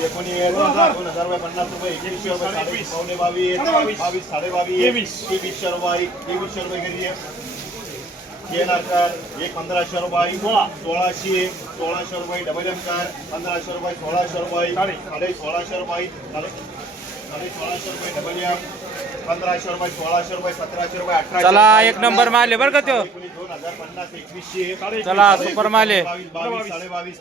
19 2000 रुपये 50 रुपये 2100 रुपये 22 22 22 2300 रुपये 2300 रुपये करिए एक 1500 रुपये 1600 रुपये डबल एम कार 1500 रुपये 1600 रुपये 1650 रुपये 1650 रुपये डबल एम 1500 रुपये 1600 रुपये 1700 रुपये 1800 चला एक नंबर माल आहे बरं का तो 2050 2100 चला सुपर माल आहे 22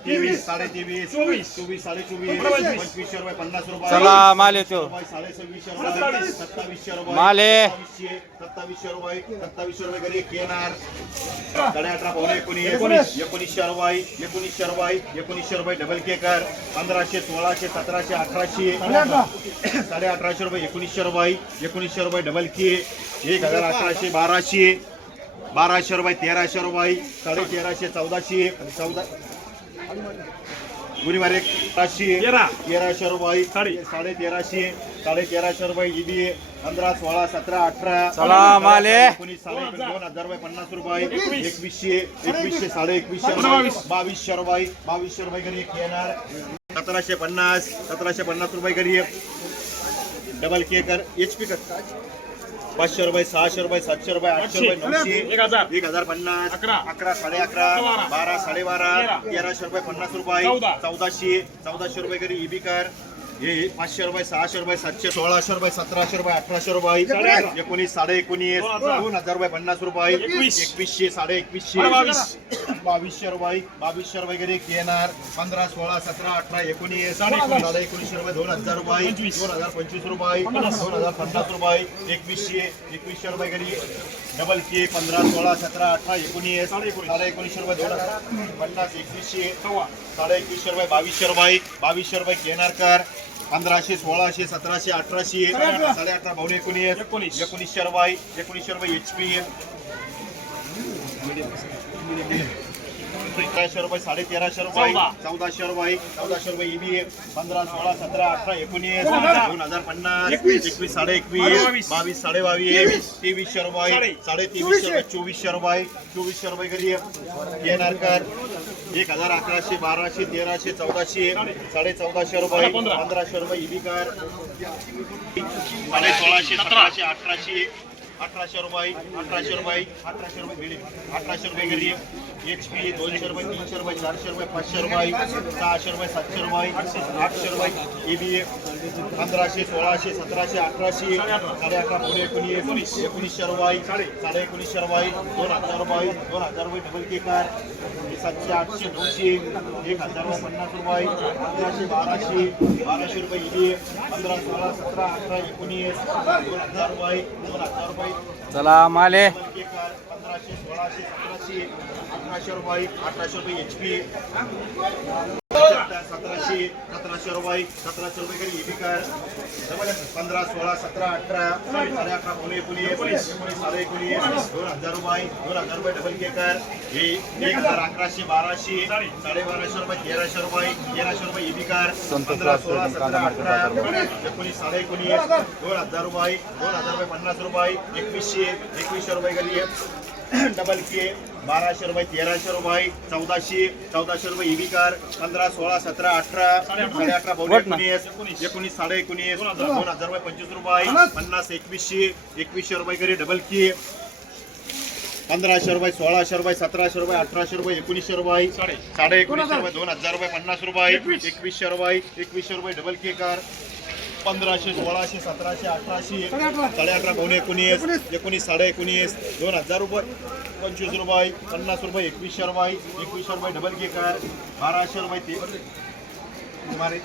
23 23 24 24 24 2500 रुपये 50 रुपये चला माल आहे तो 2650 रुपये 2700 रुपये माल आहे 2700 रुपये 2700 रुपये करिए केनार 18.5 पावणे 19 1900 रुपये 1900 रुपये डबल के कर 1500 1600 1700 1800 1850 रुपये 1900 रुपये डबल के 1800 1200 रुपये 1300 रुपये 1350 1400 गुरुवार 1300 रुपये 1350 रुपये ईबी 15 16 17 18 चला माल आहे 2000 रुपये 50 रुपये 2100 2200 रुपये करिए केनार 1750 रुपये करिए डबल के कर एचपी कर 500 रुपये 600 रुपये 700 रुपये 800 रुपये 900 1050 11 11.5 12 12.5 1300 रुपये 50 रुपये 1400 रुपये करी ईबी कर ये 500 रुपये 600 रुपये 700 1600 रुपये 1700 रुपये 1800 रुपये 19 19.5 2000 रुपये 50 रुपये 2100 2200 रुपये करी केनार 15 16 17 18 19 1900 रुपये 2000 रुपये 2025 रुपये 2050 रुपये 2100 रुपये करी डबल के 15 16 17 18 19 1900 रुपये 2050 2100 रुपये 2200 रुपये केनार कर 1500 1600 1700 1800 18.5 पावणे 19 रुपये एचपी 1300 रुपये 1350 रुपये 1400 रुपये ईबी 15 16 17 18 19 2050 21 21 22 22 2300 रुपये 2300 रुपये 2400 रुपये करिए केनार कर 1100 1200 1300 1400 1450 रुपये 1500 रुपये ईबी कर 1600 1700 1800 रुपये 1800 रुपये करिए एचपी 200 रुपये 300 रुपये 400 रुपये 500 रुपये 600 रुपये 700 रुपये 800 रुपये ईबी 1500 1600 1700 1800 11.5 पावणे 19 रुपये 1950 रुपये 2000 रुपये डबल के कर 700 800 900 1000 रुपये 50 रुपये 1100 1200 रुपये ईबी 15 16 17 18 19 2000 रुपये चला माल आहे 1500 1600 1700 1800 रुपये एचपी 1700 रुपये करी ईबी कर 15 16 17 18 11.5 पावणे 19 2000 रुपये डबल के कर 1100 1200 1250 रुपये 1300 रुपये ईबी कर 15 16 17 18 19 2000 रुपये 50 रुपये 2100 रुपये करिए डबल के 1200 रुपये 1300 रुपये 1400 रुपये ईबी कर 15 16 17 18 18.5 पावणे 19 19 2000 रुपये 25 रुपये 50 2100 रुपये करी डबल की 1500 रुपये 1600 रुपये 1700 रुपये 1800 रुपये 1900 रुपये 1950 रुपये 2000 रुपये 50 रुपये 2100 रुपये डबल के कर 1500 1600 1700 1800 18.5 पावणे 19 19 2000 रुपये 25 रुपये 50 रुपये 2100 रुपये डबल के कर 1200 रुपये तुम्हारे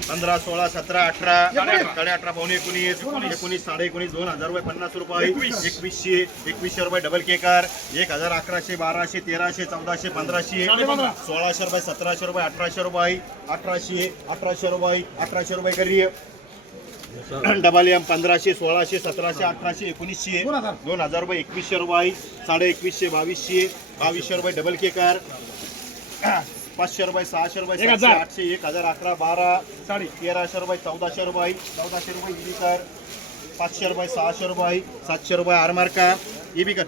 15 16 17 18 18.5 पावणे 19 19 19 2000 रुपये 50 रुपये 2100 रुपये डबल के कर 1000 1100 1200 1300 1400 1500 1600 रुपये 1700 रुपये 1800 रुपये करिए डबल एम 1500 1600 1700 1800 1900 2000 रुपये 2100 रुपये 2150 2200 रुपये डबल के कर 500 रुपये 600 रुपये 700 800 1000 11 12 1300 रुपये 1400 रुपये ईबी कर 500 रुपये 600 रुपये 700 रुपये आरमार का ईबी कर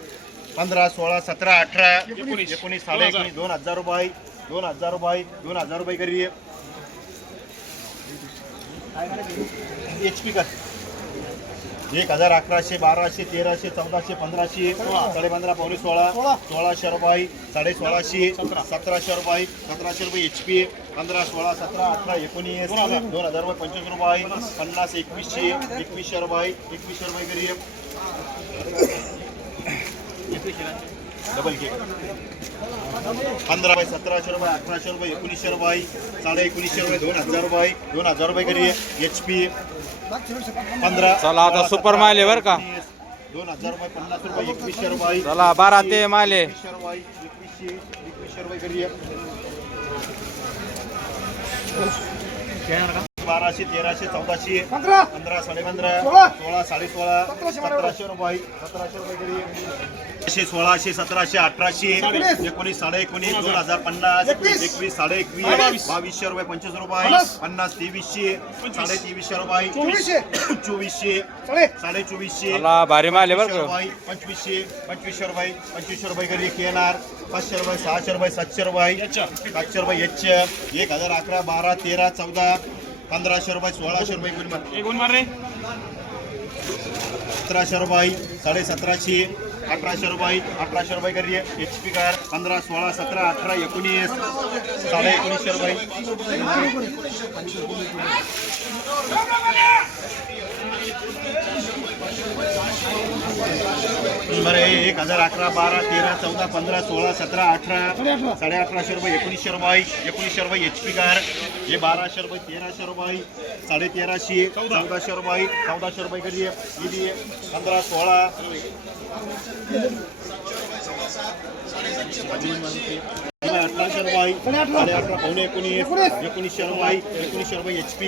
15 16 17 18 19 19 2000 रुपये 2000 रुपये करिए HP कर 1000 1100 1200 1300 1400 1500 15.5 पावणे 16 1600 रुपये 1650 1700 रुपये 1700 रुपये HP 15 16 17 18 19 2000 रुपये 25 रुपये 50 2100 रुपये 2100 रुपये करिए डबल केक 15 रुपये 1700 रुपये 1800 रुपये 1900 रुपये 1950 रुपये 2000 रुपये 2000 रुपये करिए HP 15 चला आता सुपर माल आहे बरं का 2000 रुपये 50 रुपये 2100 रुपये चला 12 ते माल आहे 2100 रुपये 2100 रुपये करिए 1200 1300 1400 15 15.5 16 16.5 1700 रुपये 1700 रुपये करिए 1600 1700 1800 19 19.5 2050 21 21.5 2200 रुपये 25 रुपये 50 2300 2300 रुपये 2400 2400 चला भारी माल आहे बरं का 2500 रुपये 2500 रुपये करिए केनार 500 रुपये 600 रुपये 700 रुपये 700 रुपये 1011 12 13 14 1500 रुपये 1600 रुपये गुण मार रे 1700 रुपये 1750 1800 रुपये 1800 रुपये करिए HP कार 15 16 17 18 19 1950 रुपये बरं 1011 12 13 14 15 16 17 18 1850 रुपये 1900 रुपये HP कार हे 1200 रुपये 1300 रुपये 1350 1400 रुपये 1400 रुपये करिए 15 16 1800 रुपये 18 पावणे 19 1900 रुपये HP